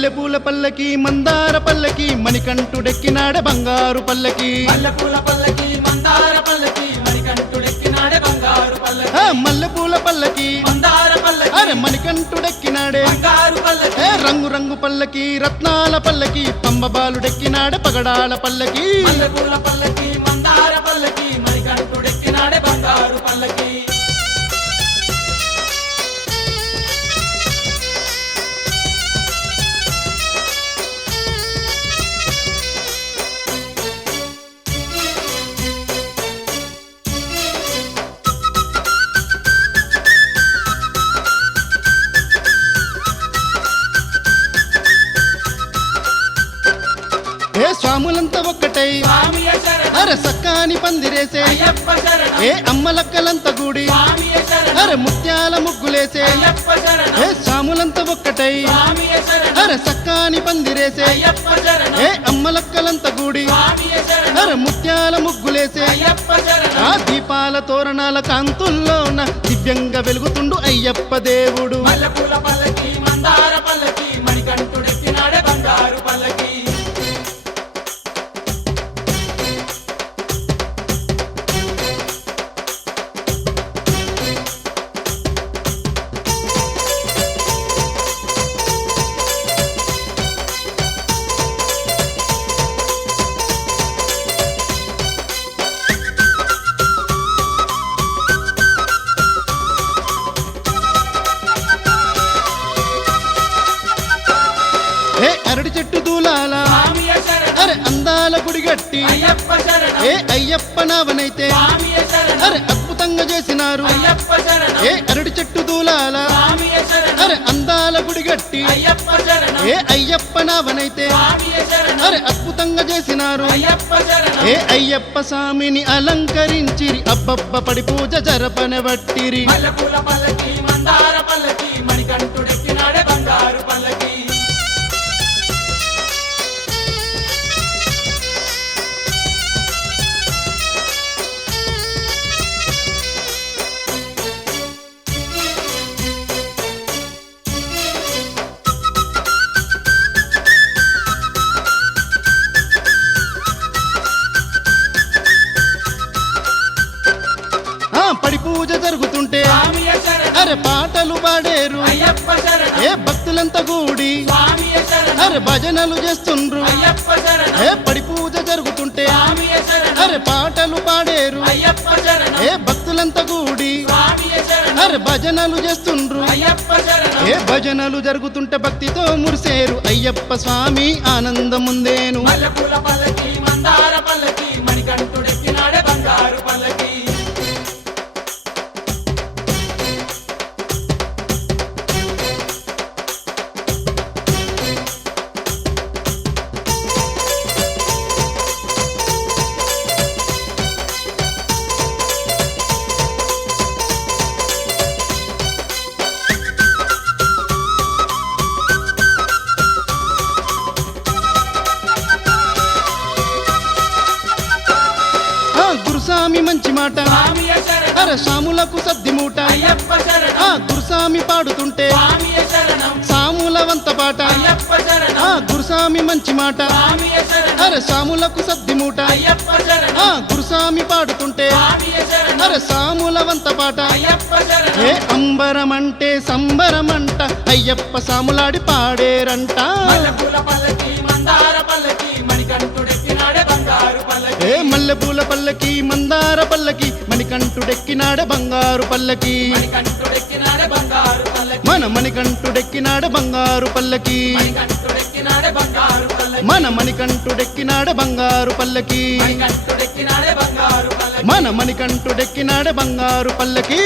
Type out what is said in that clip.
మల్లెపూల పల్లకి మందార పల్లకి మణికంఠుడెక్కినాడే బంగారు పల్లకి మల్లెపూల పల్లకి మందార పల్లకి మణికంఠుడెక్కినాడే బంగారు పల్లకి మల్లెపూల పల్లకి మందార పల్లకి అరే మణికంఠుడెక్కినాడే బంగారు పల్లకి రంగు రంగు పల్లకి రత్నాల పల్లకి పంబబాలుడెక్కినాడే పగడాల పల్లకి మల్లెపూల పల్లకి మందార పల్లకి మణికంఠుడెక్కినాడే బంగారు పల్లకి స్వాములంతా ఒక్కటై స్వామియే శరణం అరే సక్కాని పందిరేసే అయ్యప్ప శరణం అమ్మలక్కలంతా గూడి స్వామియే శరణం అరే ముత్యాల ముగ్గులేసే అయ్యప్ప శరణం స్వాములంతా ఒక్కటై స్వామియే శరణం అరే సక్కాని పందిరేసే అయ్యప్ప శరణం అమ్మలక్కలంతా గూడి స్వామియే శరణం అరే ముత్యాల ముగ్గులేసే అయ్యప్ప శరణం ఆ దీపాల తోరణాల కాంతుల్లోన దివ్యంగా వెలుగుతుండు అయ్యప్ప దేవుడు మల్లెపూల పల్లకి మందార పల్లకి మణికంఠుడెక్కినాడే బంగారు పల్లకి అరటి చెట్టు దూలాల స్వామియే శరణం అరే అందాల గుడి గట్టి అయ్యప్ప శరణం అయ్యప్ప నావనైతే స్వామియే శరణం అరే అద్భుతంగా చేసినారు అయ్యప్ప శరణం అరటి చెట్టు దూలాల స్వామియే శరణం అరే అందాల గుడి గట్టి అయ్యప్ప శరణం అయ్యప్ప నావనైతే స్వామియే శరణం అరే అద్భుతంగా చేసినారు అయ్యప్ప శరణం అయ్యప్ప స్వామిని అలంకరించిరి అబ్బబ్బ పడి పూజ జరపనబట్టిరి మల్లెపూల పల్లకి మందార పల్లకి మణికంఠుడెక్కినాడే బంగారు పల్లకి పడి పూజ జరుగుతుంటే స్వామియే శరణం అరే పాటలు పాడేరు అయ్యప్ప శరణం భక్తులంతా కూడి స్వామియే శరణం అరే భజనలు చేస్తుండ్రు అయ్యప్ప శరణం పడి పూజ జరుగుతుంటే స్వామియే శరణం అరే పాటలు పాడేరు అయ్యప్ప శరణం భక్తులంతా కూడి స్వామియే శరణం అరే భజనలు చేస్తుండ్రు అయ్యప్ప శరణం భజనలు జరుగుతుంటే భక్తితో మురిసేరు అయ్యప్ప స్వామి ఆనందముందేను మల్లెపూల పల్లకి మందార పల్లకి మణికంఠుడెక్కినాడే బంగారు పల్లకి గురుస్వామి మంచి మాట స్వామియే శరణం అరే సాములకు సద్ది మూట అయ్యప్ప శరణం గురుస్వామి పాడుతుంటే స్వామియే శరణం సాముల వంత పాట అయ్యప్ప శరణం గురుస్వామి మంచి మాట స్వామియే శరణం అరే సాములకు సద్ది మూట అయ్యప్ప శరణం గురుస్వామి పాడుతుంటే స్వామియే శరణం అరే సాముల వంత పాట అయ్యప్ప శరణం అంబరమంటే సంబరమంట అయ్యప్ప సాములాడి పాడేరంట మల్లెపూల పల్లకి మందార పల్లకి మణికంఠుడెక్కినాడే బంగారు పల్లకి మల్లెపూల పల్లకి మందార పల్లకి మణికంఠుడెక్కినాడ బంగారు పల్లకి మణికంఠుడెక్కినాడే బంగారు పల్లకి మన మణికంఠుడెక్కినాడ బంగారు పల్లకి మణికంఠుడెక్కినాడే బంగారు పల్లకి మన మణికంఠుడెక్కినాడ బంగారు పల్లకి మణికంఠుడెక్కినాడే బంగారు పల్లకి మన మణికంఠుడెక్కినాడ బంగారు పల్లకి